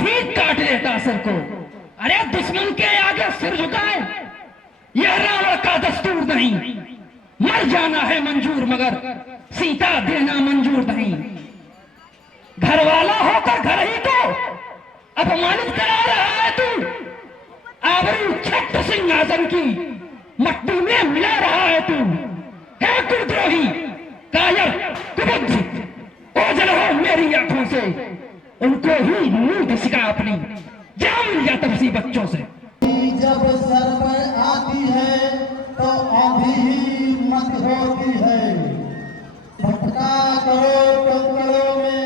भी काट देता सिर को। अरे दुश्मन के आगे सिर झुकाए यह रावण का दस्तूर नहीं। मर जाना है मंजूर मगर सीता देना मंजूर नहीं। घर वाला होकर घर ही को अपमानित करा रहा है तू। आबरू छठ सिंहासन की मट्टी में मिला रहा है तू। है कुद्रोही कायर कुबुद्धि ओझल हो मेरी आंखों से। उनको ही नींद सिखा अपनी जा मिल जा तपसी बच्चों से। जब सर पर आती है तो आंधी ही मत होती है। भटका करो कंकड़ों में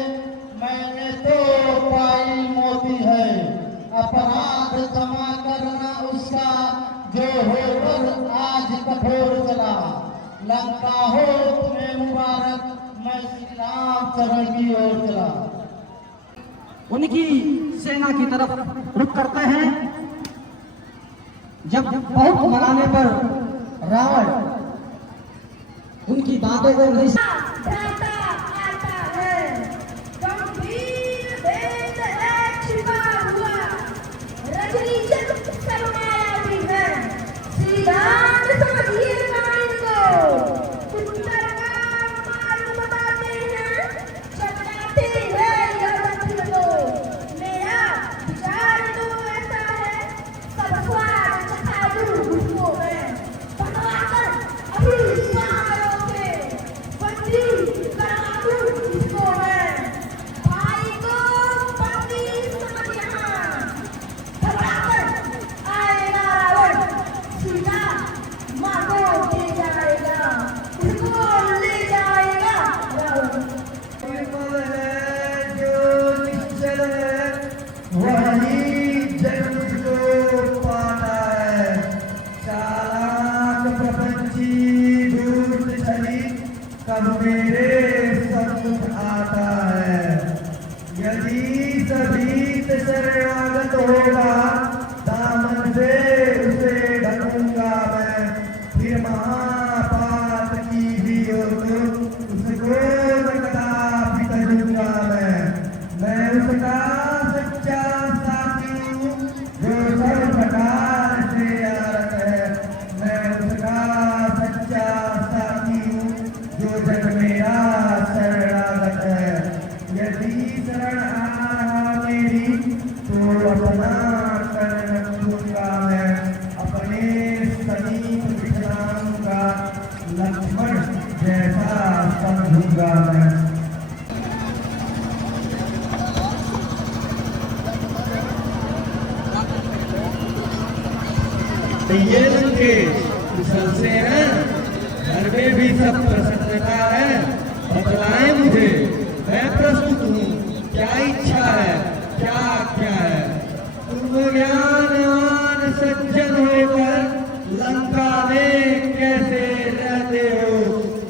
मैंने तो पाई मोती है। अपराध क्षमा करना उसका जो होकर आज कठोर चला। लंका हो तुम्हें मुबारक मैं श्री राम चरण की ओर चला। उनकी सेना की तरफ रुख करते हैं। जब बहुत मनाने पर रावण उनकी बातों को नहीं कब मेरे सम्मुख आता है। यदि सभी शरणागत होगा दामन से उसे ढकूंगा मैं। फिर महापात की भी उसको कदापि तजूंगा मैं उसका सच्चा साथी हूँ जो सब प्रकार से यारक है। मैं उसका सच्चा साथी हूँ जो जग मेरा शरणागत है। यदि शरण आ रहा मेरी तो अपना शरण दूंगा मैं। अपने समीप बिठाऊंगा लक्ष्मण जैसा समझूंगा मैं। ये लंकेश कुशल से हैं, घर में भी सब प्रसन्नता है। बतलाएं मुझे मैं प्रस्तुत हूँ क्या इच्छा है क्या आज्ञा है। तुम ज्ञानवान सज्जन होकर लंका में कैसे रहते हो।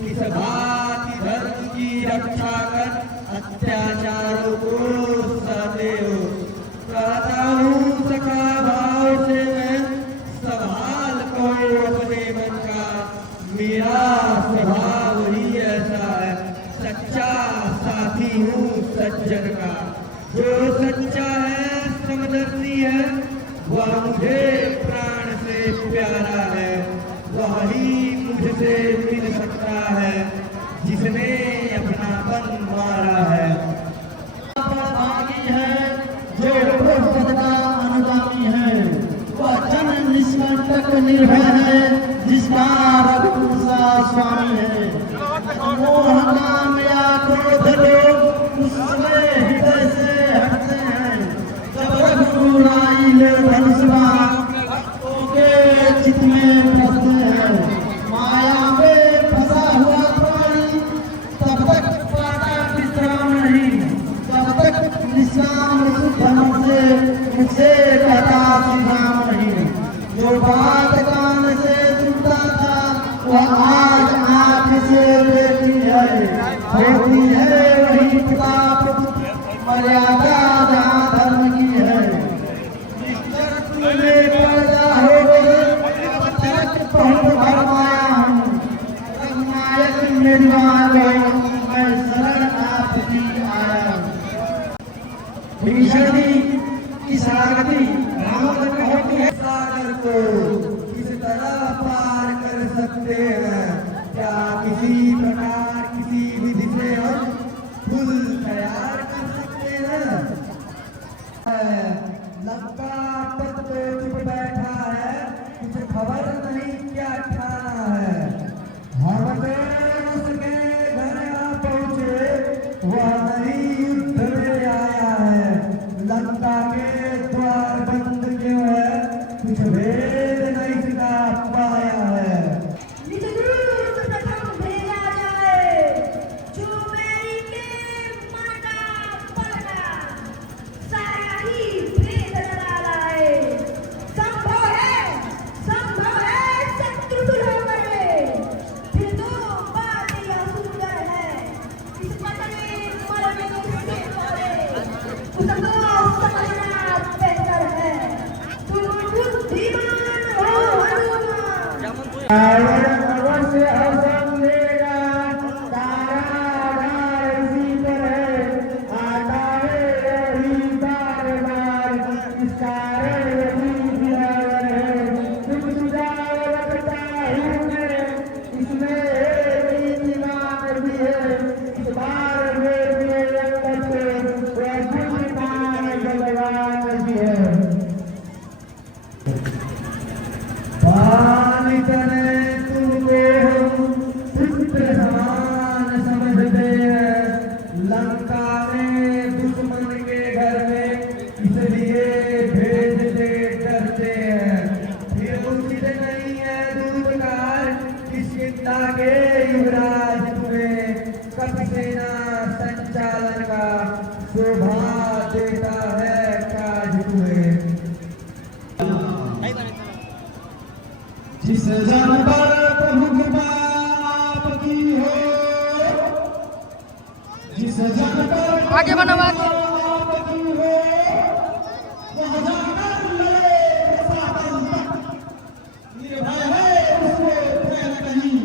किस भांति धर्म की रक्षा कर अत्याचारों को सहते हो। कहता हूँ सखा भाव से मैं सवाल करो अपने मन का। मेरा स्वभाव ही ऐसा है सच्चा साथी हूँ सज्जन का। जो सच्चा है समदर्शी है वह मुझे प्राण से प्यारा है। वह ही मुझसे मिल सकता है जिसने अपनापन मारा है। जो सदा अनुगामी है वह जन निष्कंटक निर्भय है जिसका रघुवंशा स्वामी है। मोह काम या क्रोध लोग उससे हृदय से हटते हैं। जब रघुराई ले धनुषा भक्तों के चित्त में फंसते हैं। माया में फंसा हुआ प्राणी तब तक पाता विश्राम नहीं तब तक निशान धर्म से मुझसे कहता श्रीराम नहीं। जो बात कान से सुनता था वह आज आँख से देखती है। होती है वही प्रताप मर्यादा जहाँ धर्म की है। निश्चर तुमने पैदा होगे तब तक बहुत भरमाया हूँ। रघुनायक मेरी मैं शरण आपकी आया हूँ। भीषण इसकी शरणागति रामावतार में होती है। सागर को किस तरह पार कर सकते हैं? क्या किसी प्रकार किसी विधि से हम पुल तैयार कर सकते हैं? लंका पद पे चुप बैठा है, कुछ खबर नहीं क्या ठाना है। हम तो उसके घर आ पहुंचे, वह नहीं युद्ध में आया है। लंका के द्वार बंद क्यों है? कुछ भेद नहीं सिखा पाया है। निजदूत प्रथम भेजा जाए, जो मेरी के मन का पलटा, सारा ही भेद डरा लाए। संभव है शत्रु सुलह करे, फिर तो बात यह सुंदर है, इस पतले मरने से पहले उसको समझना बेहतर है। तुम बुद्धिमान हो हनुमान। रावण अवश्य असंदेगा, ताराधार इसी तरह आता है यही बार बार। इस कारण यही विरावन है, तुम सुझाव रखता हूँ मैं, इसमें एक नीतिमान भी है। इस बार मेरे अंदर से वह बुद्धिमान बलवान भी है। पानी तने तुमको हम पुत्र समान समझते हैं। लंका में दुश्मन के घर में इसलिए भेजते डरते हैं। फिर उचित नहीं है दूतकार किस चिंता के युवराज तुम्हें कप सेना संचालन का शोभा देता है काज तुम्हें। जिस जन पर प्रभु कृपा आपकी हो, जिस जन पर आगे बढ़ो, आगे। आपकी हो, वह जाकर लड़े प्रशासन तक। निर्भय है उसको भय नहीं,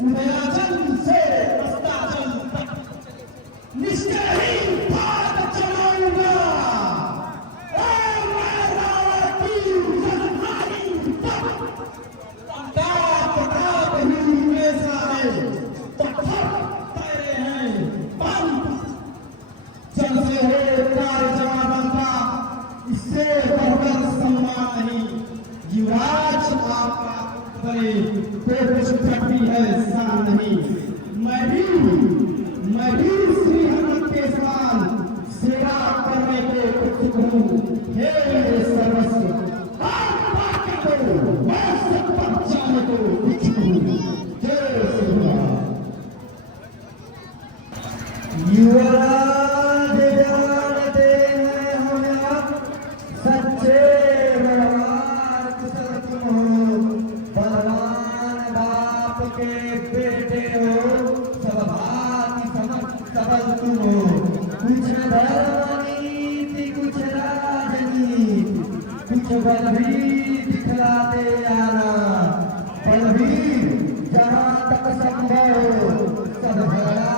उदयाचल से अस्ताचल तक निश्चय ही भाग चलाऊंगा। ओ मैं रावण की जनहानि तक, प्रताप ही में सारे पत्थर तेरे हैं पंथ। जल से हो कार्य जमा बनता, इससे बढ़कर सम्मान नहीं। युवराज आपका बड़े तो कुछ घटी है शान नहीं। मैं भी श्री हनुमान के समान सेवा करने के उत्सुक हूँ। हे मेरे सर्वस्व, आप वाक्य को मैं सब पर जाने को इच्छुक हूँ। जय श्री राम। युवराज जानते हैं हम सच्चे बलवान कुशल तुम हो। बलवान बाप के बेटे हो, सब भांति सबल तुम हो। कुछ धर्म नीति कुछ राजनीति, कुछ बल भी दिखलाते आना। बलवीर जहाँ तक संभव सब भरा